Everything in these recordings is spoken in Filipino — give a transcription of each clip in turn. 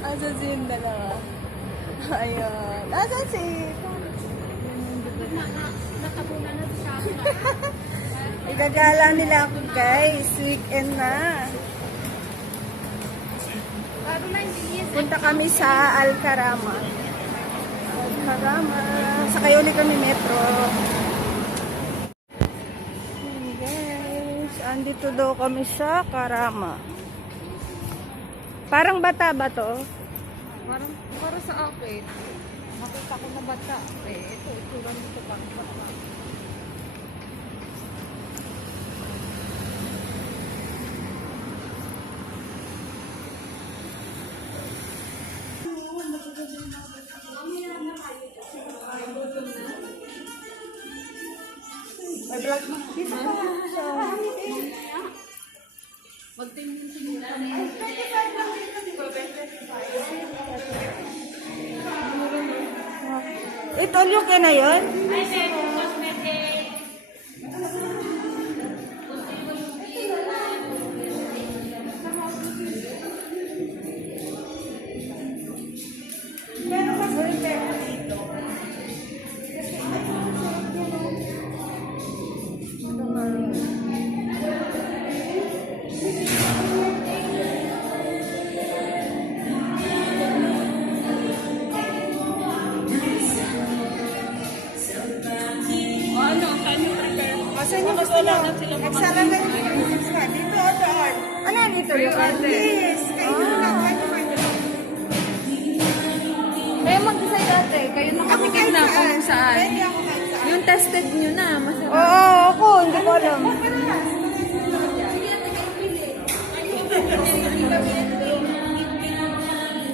Asan si yung dalawa? Ayun. Asan si... Nakabunan na siya. Igagala nila ako guys. Weekend na. Bago na hindi Punta kami sa Alcarama. Alcarama. Sakay ulit kami metro. Ayan guys. Andito daw kami sa Carama. Parang bata ba to? para sa akin. Makita ko na bata. Ito lang dito pang bata. May vlog mo. Dito pa. Ito yung na yun? Meron kasi ito dito. Asan yung gusto nyo? Eksala na dito o doon? Ano dito? Yes! Kayo na Kayo mag-decide dati. Kayo nakatikim na kung saan. Pwede ako kahit saan. Yung tested nyo na. Masarap. Oo, ako. Hindi ko alam.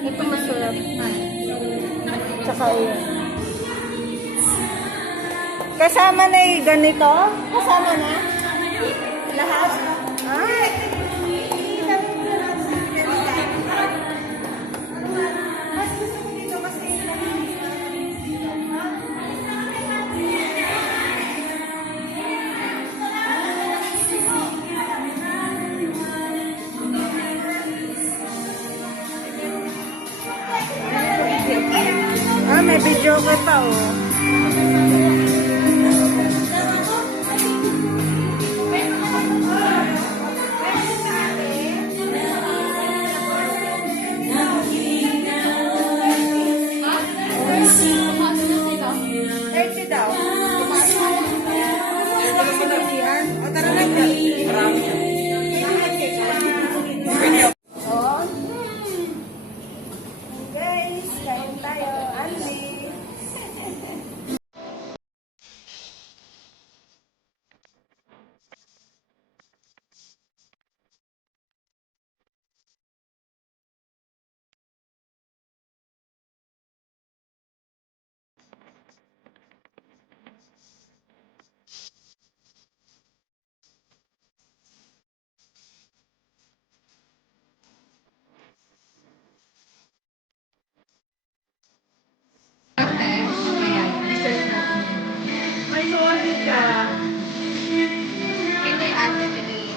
Ito masarap. Tsaka yun. Kasama na yung ganito? Kasama na? Lahat? Ay! Mas gusto ko dito kasi may video ka pa oh. Guys, kain tayo. Anli. May sorry ka. Hindi ate pinili.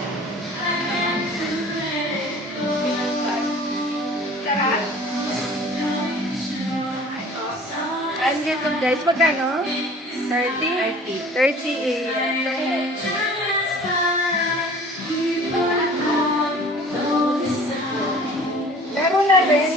Andito guys, magkano? 30? 38. Meron na rin.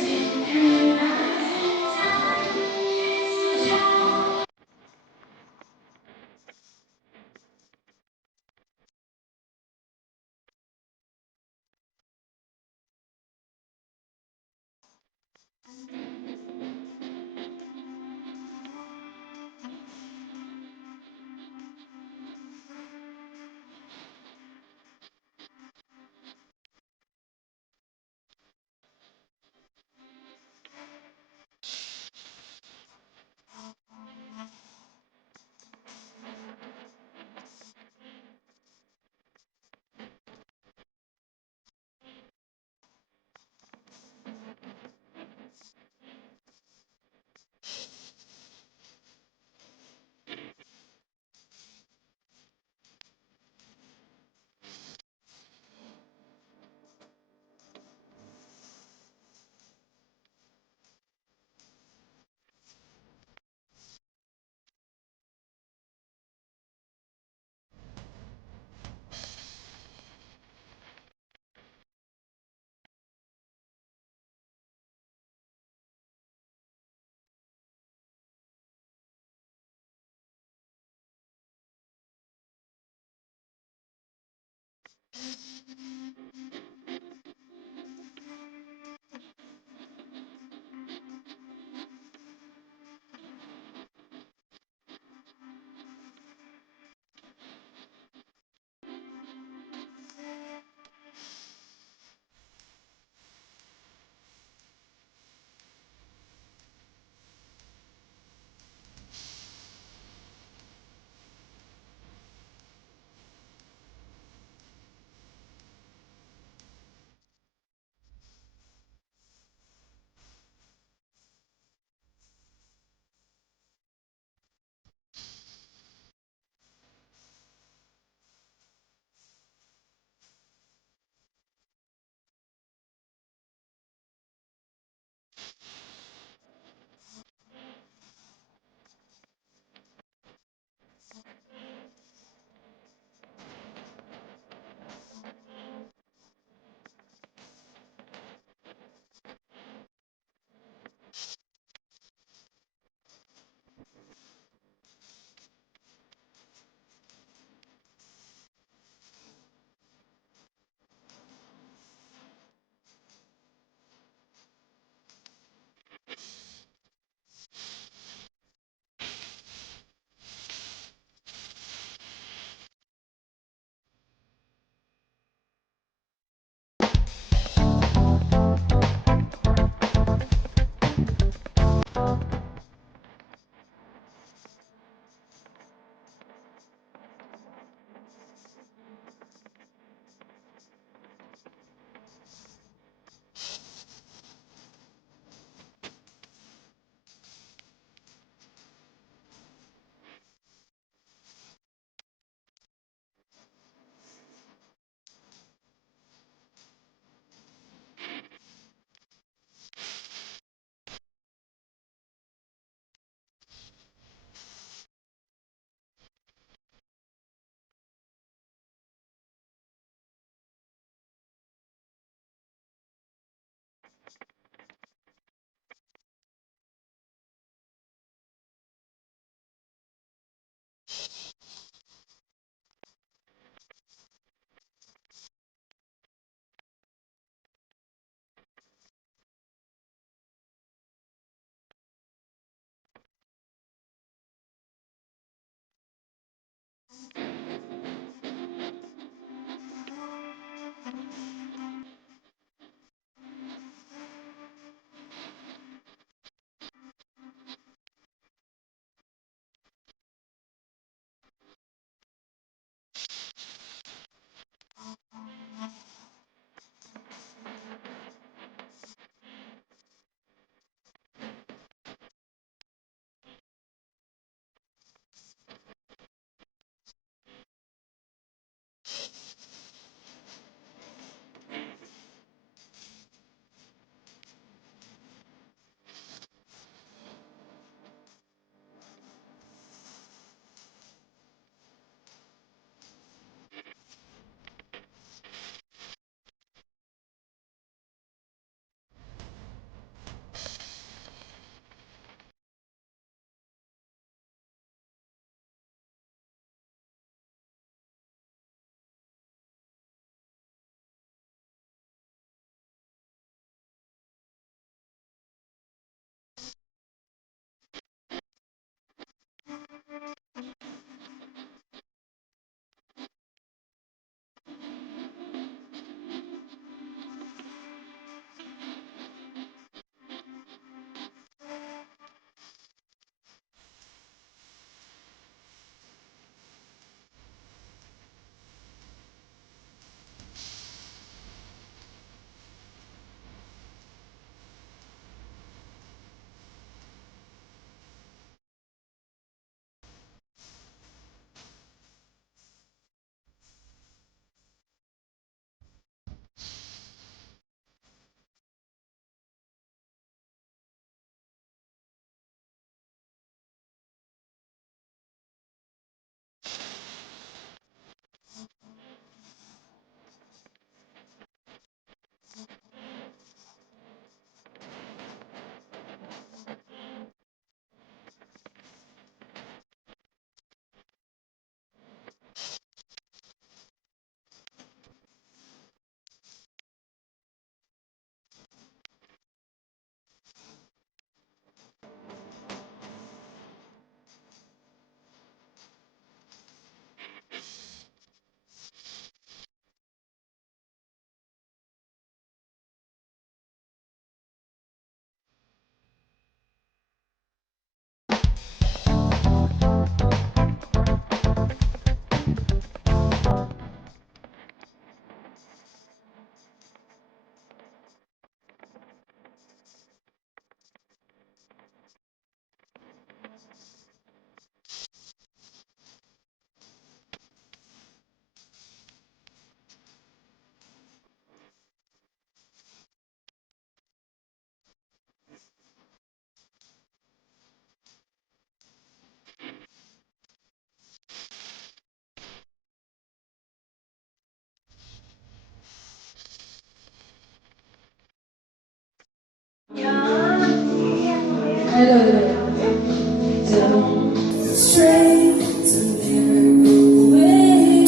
Straight to never go away.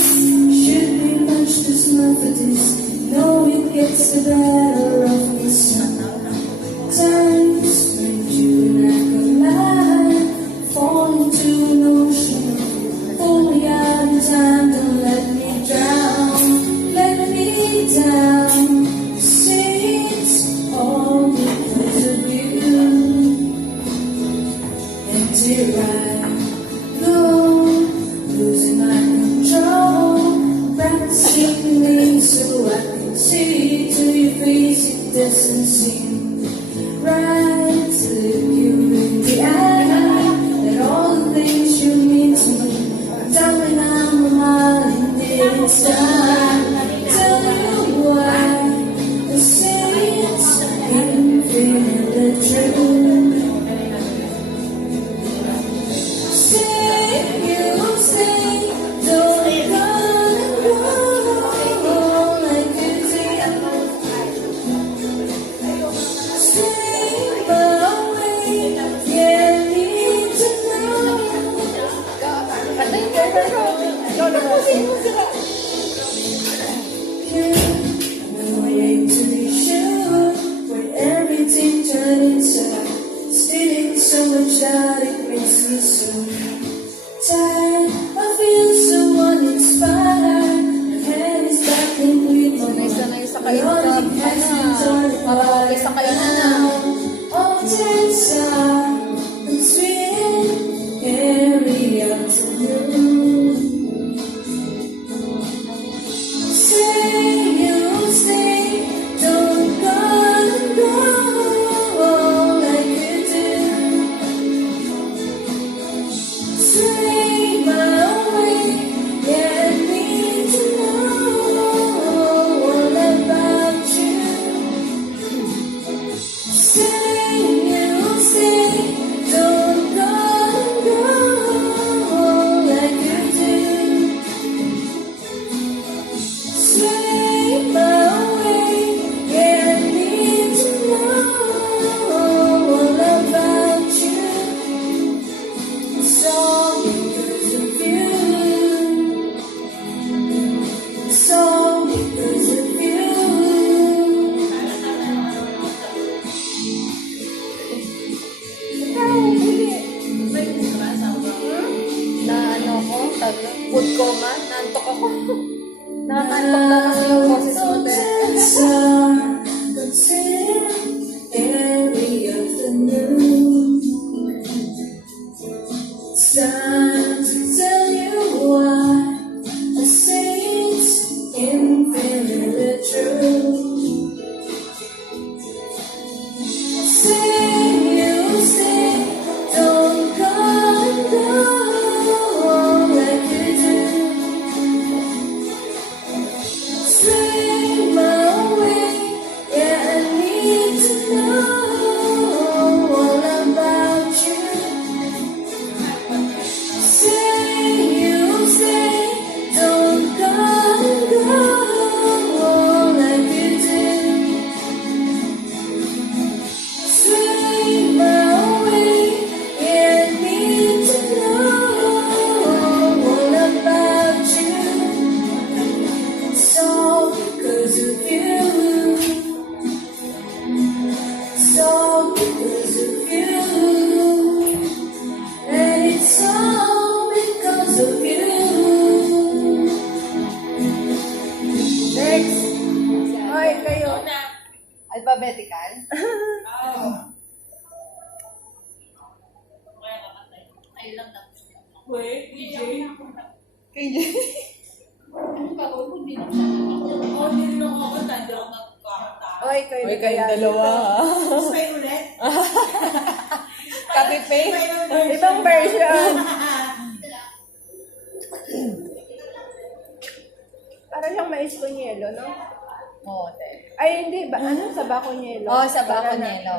Should be much too smart for this. No, it gets the better of me somehow. Times when you and I collide, fall into an ocean. Pull me out in time, don't let me drown. Let me down. See, it's all because of you. And here I go, losing my control, practicing me so I can see to your face. It doesn't seem right to look you in the eye. That all the things you mean to me, I'm down when I'm reminded it's time. Tell you why I say it's infinitely true. Say you say, don't run and go like you did. Say my way, yeah, need to know. Katay ka na Lola Rosie. No way to be sure when everything turned inside. Stealing so much that it makes me so tired. I feel so uninspired. My head is battling with my Sanay sa kayo na. Para isa kayo na. all tense up and sweet. Carry out to you. Say you stay, don't go and go like you do. Say my way, yeah, I need to know all about you. Say you stay, don't go and go like you do. Sway my way, yeah, I need to know all about you. It's all because of you. It's all because of you. Na ano ko, food coma, nantok ako. Nakakantok na kasi yung boses ko. Every afternoon, it's time to tell you why I say it's infinitely true. Say you stay, don't go and go like you do. Swing my way, yeah, I need to know all about you. Say you stay, don't go and go like you do. Swing my way, yeah, I need to know all about you. It's all because of you. It's all because of you. And it's all because of you. Next. Hoy, kayo. Alphabetical? KJ. Hoy, kayo. Uy, kayong dalawa. Spray ulit. Copy paste? Ibang version. Parang siyang mais con yelo, no? Oo, te. Ay, hindi ba? Ano? Sa bako yelo? Oo, sa bako nielo.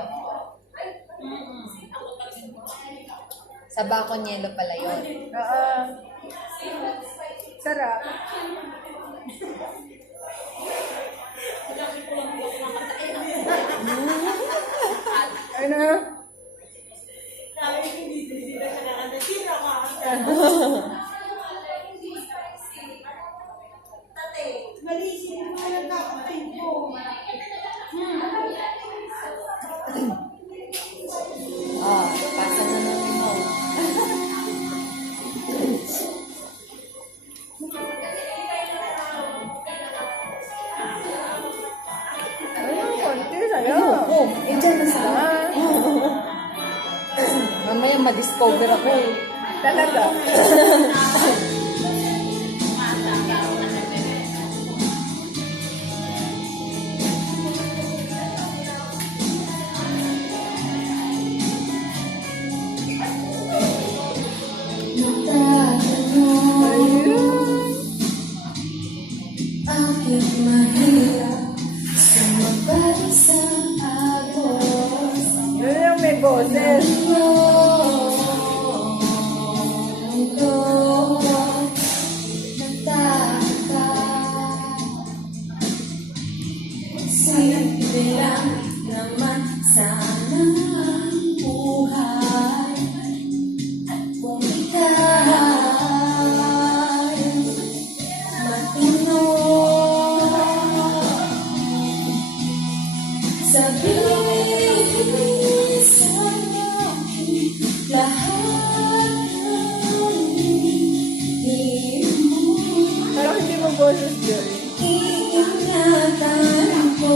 Sa bako nielo pala yun. Oo. Sarap. Ay, Ano? Ah, pasa na naman mo. Ano? Konti sa'yo. Oh, eh, dyan na sila. Ah, Mamaya ma-discover ako eh. talaga. Ayun. Bakit mahirap sumabay sa agos? Yun yung may boses. Simple lang naman sana ang buhay at kung ika'y matino. Sabihin sa akin lahat ng hinihin mo. Parang hindi mo boses yun. Iingatan ko.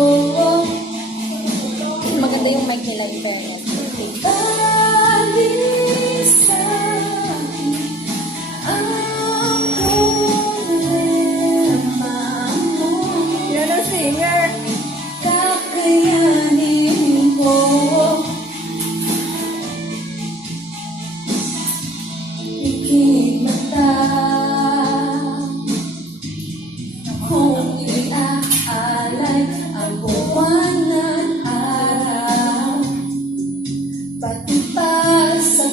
Maganda yung mic nila, in fairness. Ibalik sa akin ang problema mo. Yan ang singer. Kakayanin ko. Ikinig mata kung iaalay ang buwan ng araw, pati pa sa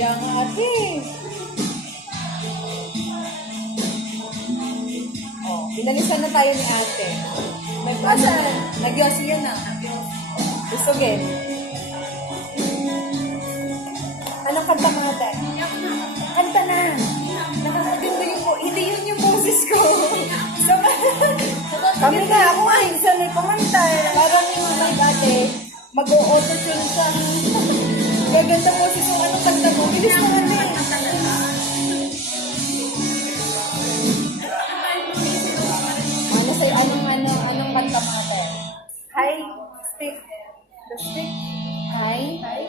Kaya nga ate. Oh, binalisan na tayo ni ate. May pasa. Nagyosi yun na. Isugin. Anong kanta mo ate? Kanta na. Nakakaganda yung po. Hindi yun yung boses ko. So, kami nga, ako nga, isa may kumanta. Parang yung may ate, mag-o-auto-tune siya. Gaganda boses yung anong kanta mo. Bilis na kami. Ano sa'yo, anong kanta mo ate? Hi, speak. The speak. Hi. Hi.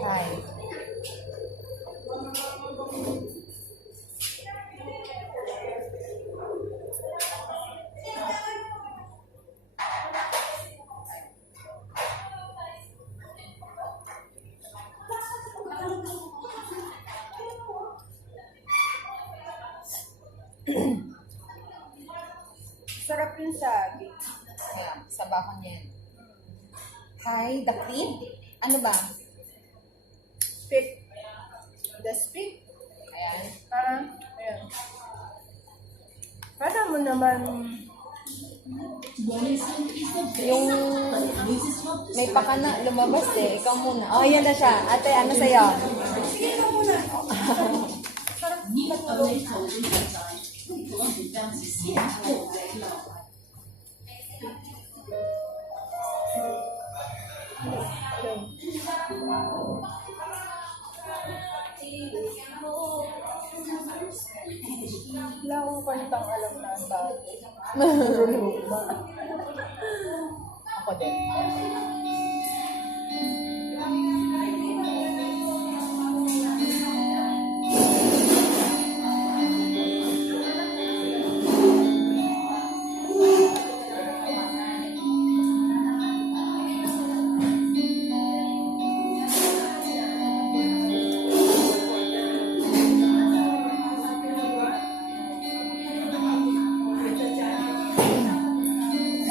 Hi. Sarap yung sagi. Ayan, sa bakon yan. Hi, the kid? Ano ba? Speak. The speak? Ayan. Parang, ayan. Parang mo naman yung may pakana lumabas eh. Ikaw muna. Oh, yan na siya. Ate, ano sa'yo? Sige, ikaw muna. Sarap matulog. Wala akong kantang alam na ang bagay. Ako din.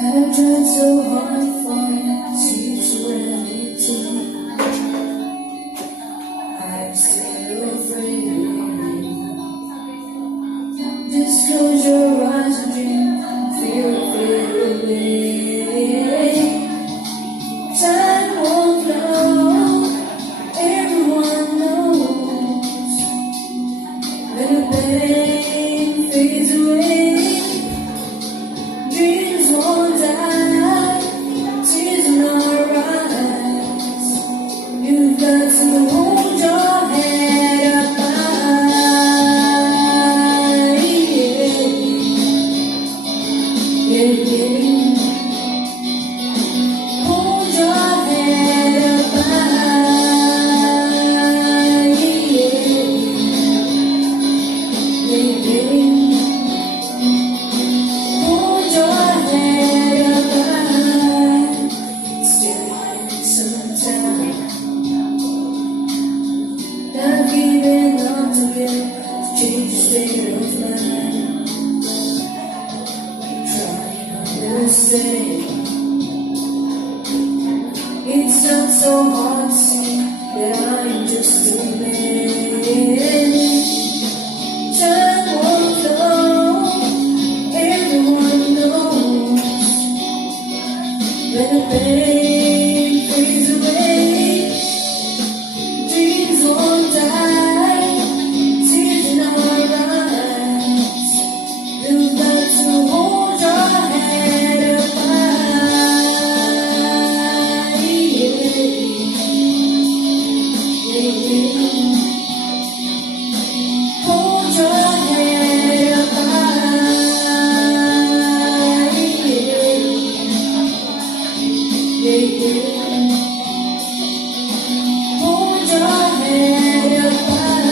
I've tried so hard for spirituality. I'm still afraid. Just close your eyes and dream, feel away. Time won't know, everyone knows. When the pain fades away, dreams won't die, tears in our eyes. You've got to hold your head up high. Yeah, yeah. Hold your head up high. Yeah, yeah. Hold your head up high. Still some time. Not giving up to it to change your state of mind. Trying to understand. It's not so hard to see that I'm just a man. Time won't know, everyone knows. When the pain fades away, dreams won't die, tears in our eyes. You've got to hold your head up high. Yeah, yeah. Hold your head up high. Yeah, yeah. Hold your head up high.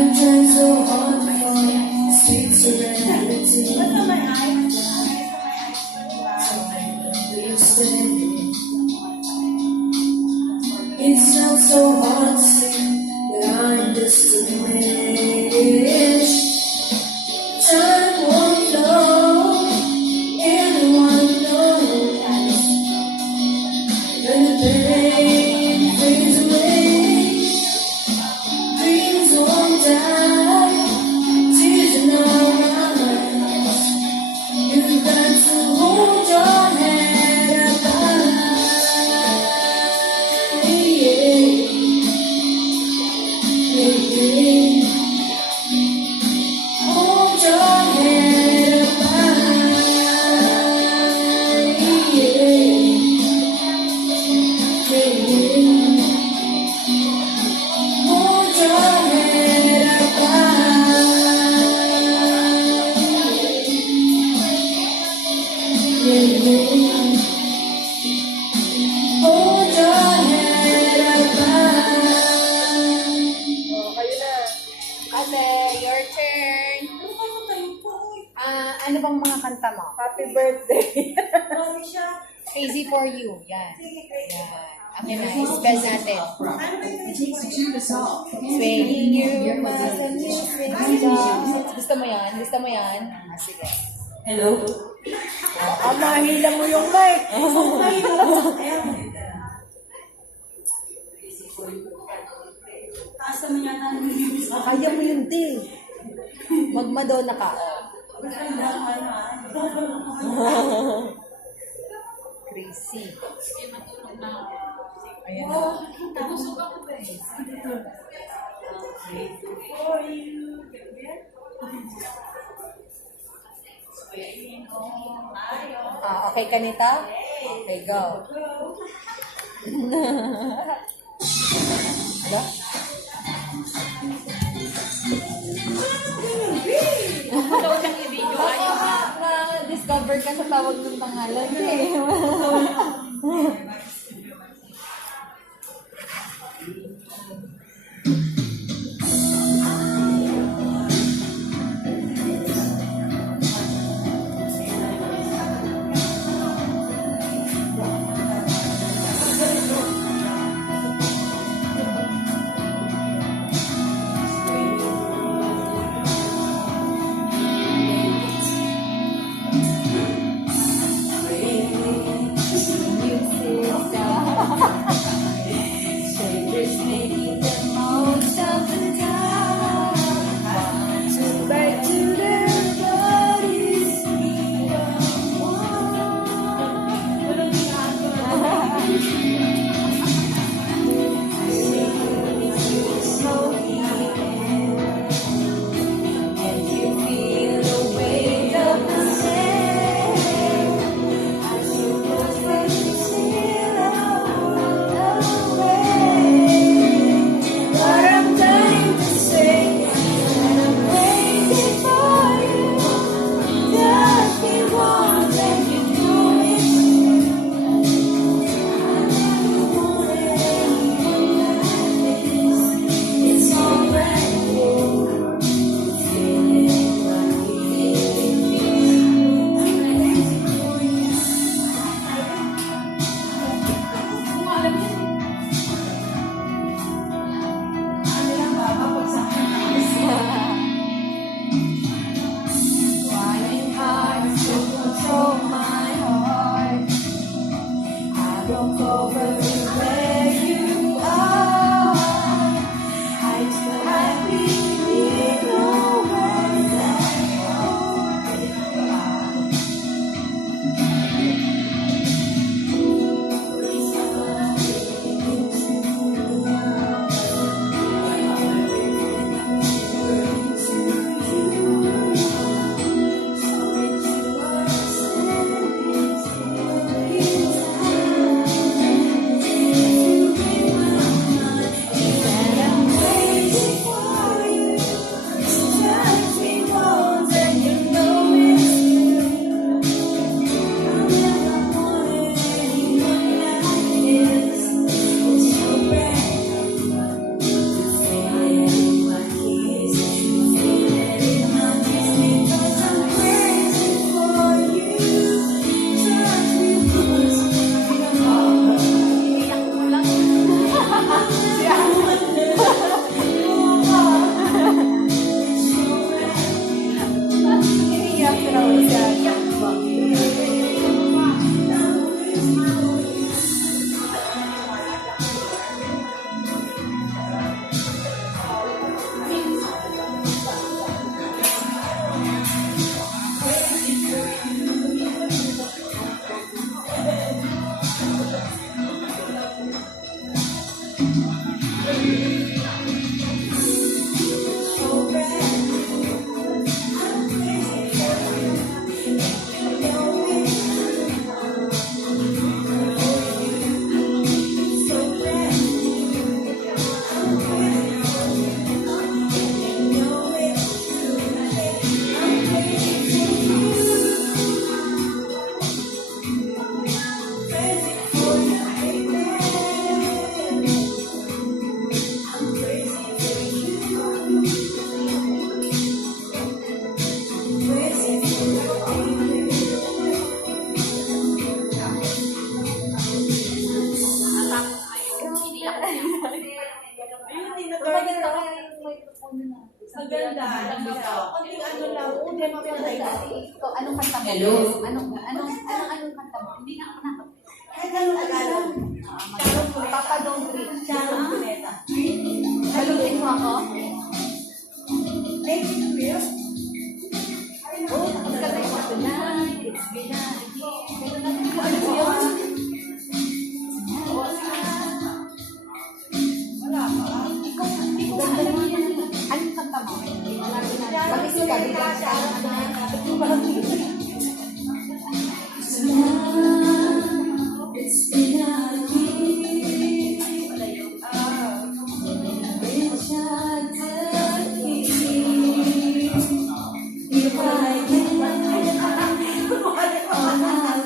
I've tried so hard for sweet serenity. It's not so hard to see that I'm just a wish. Time won't know, anyone knows. When the pain fades away, dreams won't die. Tears in our eyes. You've got to hold your head up high. Yeah. Hold your head up high. Hold your head up high. Hold your head up high. Oh, kayo na. Ate, your turn. Ano bang mga kanta mo? Happy birthday. Crazy for you. Yan. Yan. Okay na. Spell natin. Swaying you. Gusto mo yan? Gusto mo yan? Ah, sige. Hello? Mahila mo yung mic. Kaya mo yun, Til. Magmadonna ka. Crazy. Ayan na. Okay ka nito? Okay, go. Diba? Na-discover ka sa tawag ng pangalan eh. Music. Maganda. Konting ano lang, ulit mo na Ito, anong kanta mo? Hello? Anong kanta mo? Hindi na ako nakapag. Kahit anong Tagalog. Papa Don't Reach. Sharon Cuneta. Salutin mo ako? Ay, Will? Oo, nakakatay mo ito na. It's been a year. Ano yun? Wala pa. Hindi ko alam yan. Anong kanta mo? Pag-isip ka, bigla ka. It's been a year. Wish I could hear if I can. All I want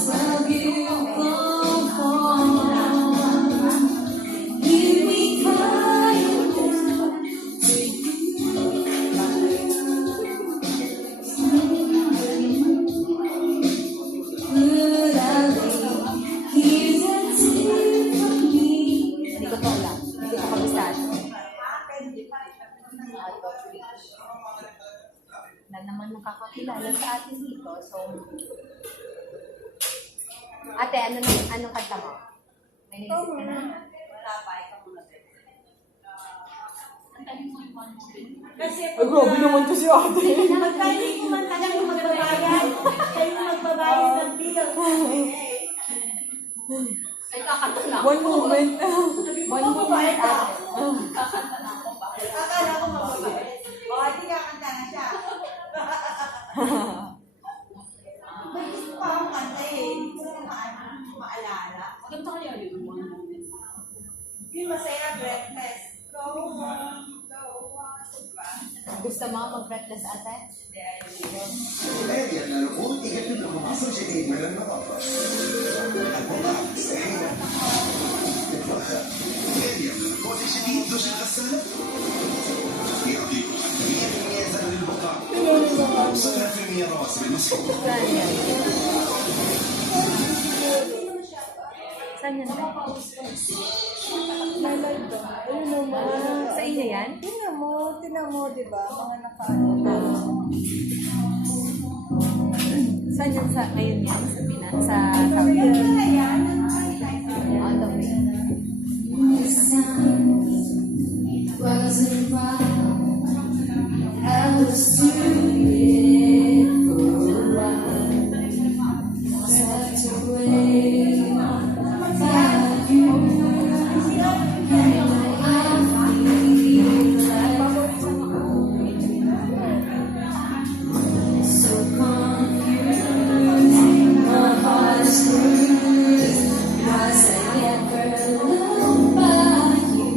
from you come home. Hear me crying to Could I leave? Here's a tip from me. Hindi ko to alam. Hindi ko kabisado. Na naman nakakakilala sa atin dito. So, ate, anong kanta mo? May naisip ka na? Wala pa, ikaw muna. Kasi Ay, grabe naman to si ate. pag tayo kumanta lang yung magbabayad, kayo magbabayad ng bill. Ay, kakanta lang. One moment. One moment ate. Akala ko magbabayad. O, hindi kakanta na siya. May gusto pa akong kanta eh. Hindi ko na maalala. Kanta kaya yun? Yung masaya, breakfast. Go on, go on. Diba? Gusto mo mag-breathless ate? Media na loob, igatid ng mga associated mo lang nakapa. Ako ba? Sa hina. Media na loob, igatid sa kasana. يعطيك تحمية ميزان للبقاء. صنع في الميراث بالمسحوق. Saan yan ba? Ayun naman. Sa inyo yan? Tingnan mo, di ba? Mga nakaano. Saan yan sa ngayon yan? Sa Pinas? Sa Saudi? On the way. The sun wasn't right. I was stupid for a while. Tucked away by you. And I feel like so confused. My heart's bruised. Was I ever loved by you?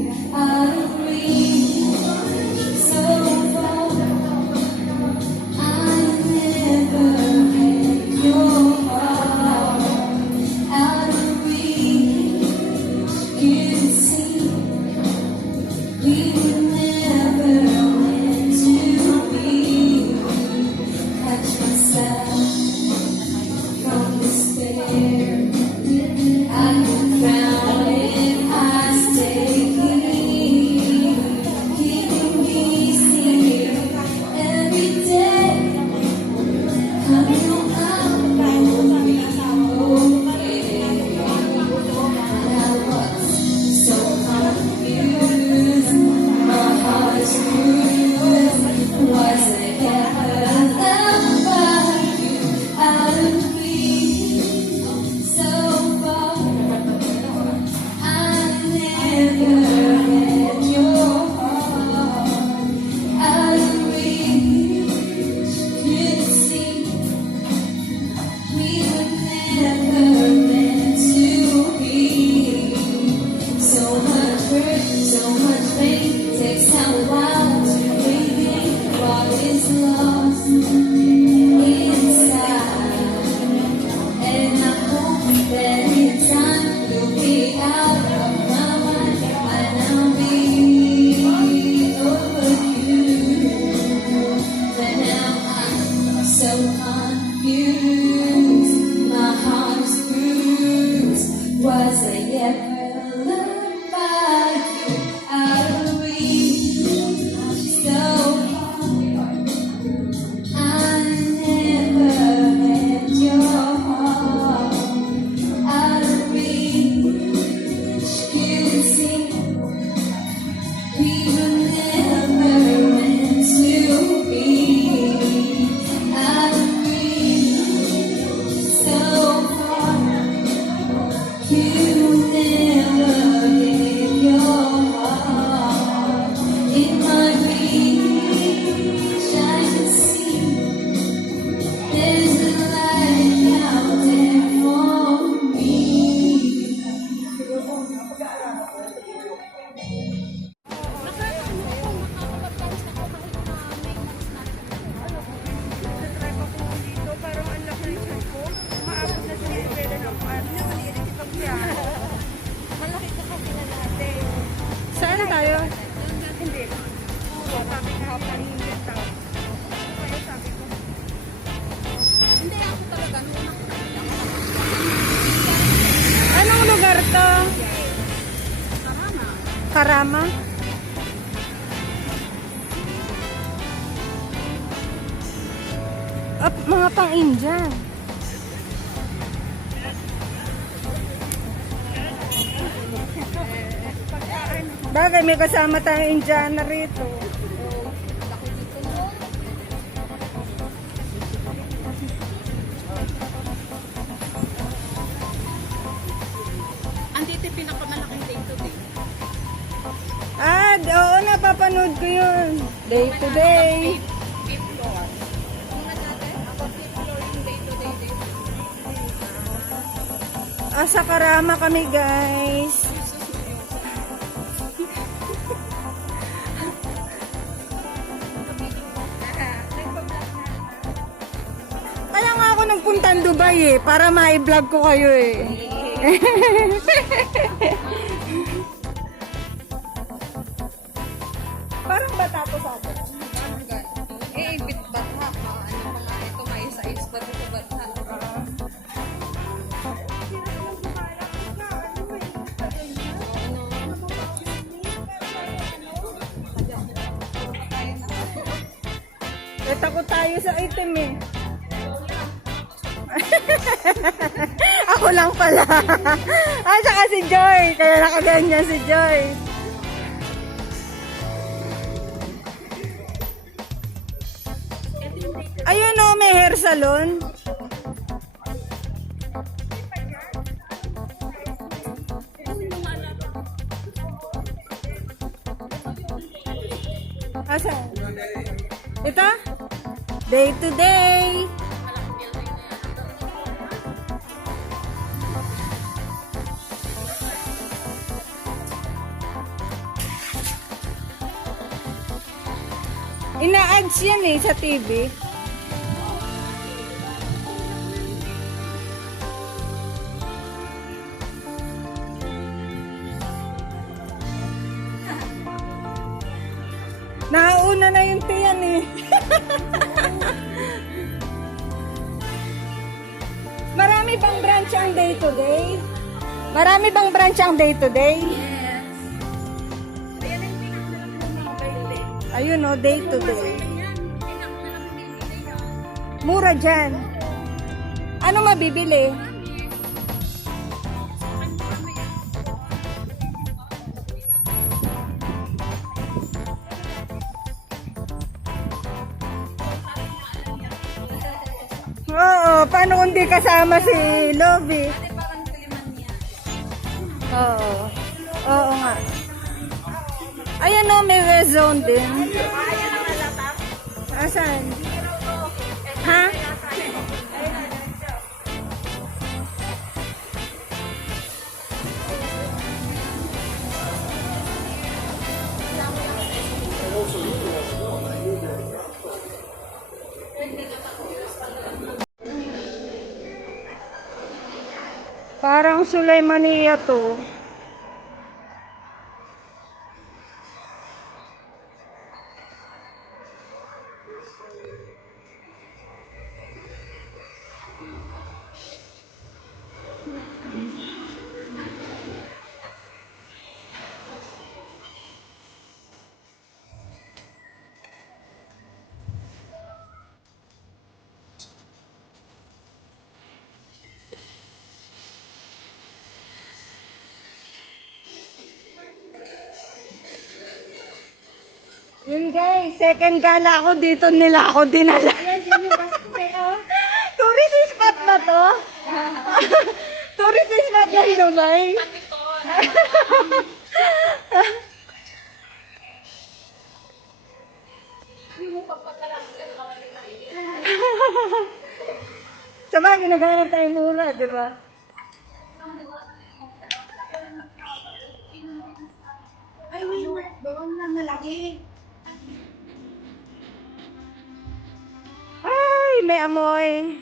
papahinggit daw. Kaya sabi ko, hindi ako talaga nung nakita. Anong lugar to? Karama? Mga pang-Indian. Bagay, may kasama tayong Indiana rito. Andito yung pinakamalaking day to day. Oo, napapanood ko yun. Day to day. Fifth floor. Mga dati, ako fifth floor yung day to day day. Sa Karama kami, guys. Kaya nga ako nagpunta Dubai para ma-vlog ko kayo Parang bata to sa atin. Parang ganito. Bit batha ka. Ano mga ito may sa ispat ito batha. Takot tayo sa item Ako lang pala. Saka si Joy. Kaya nakaganyan si Joy. Ayun may hair salon. Asan? Ito? Day to day. Ina-ads yan sa TV. Nauna na yung tiyan Marami bang branch ang day to day? Marami bang branch ang day to day? Ayun day to day. Mura dyan. Ano mabibili? Oo, paano kung di kasama si Lovie? Oo. Oo nga. Ayan may red zone din. Asan? Ha? Parang Sulaymania to. Yun guys, second gala ako dito nila ako dinala. Tourist spot na to? Tourist spot na Dubai? Sama, ginagana tayo mura, di ba? Ay, wait, bawang lang malaki. Ay, may amoy.